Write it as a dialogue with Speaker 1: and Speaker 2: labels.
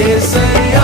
Speaker 1: Senhor.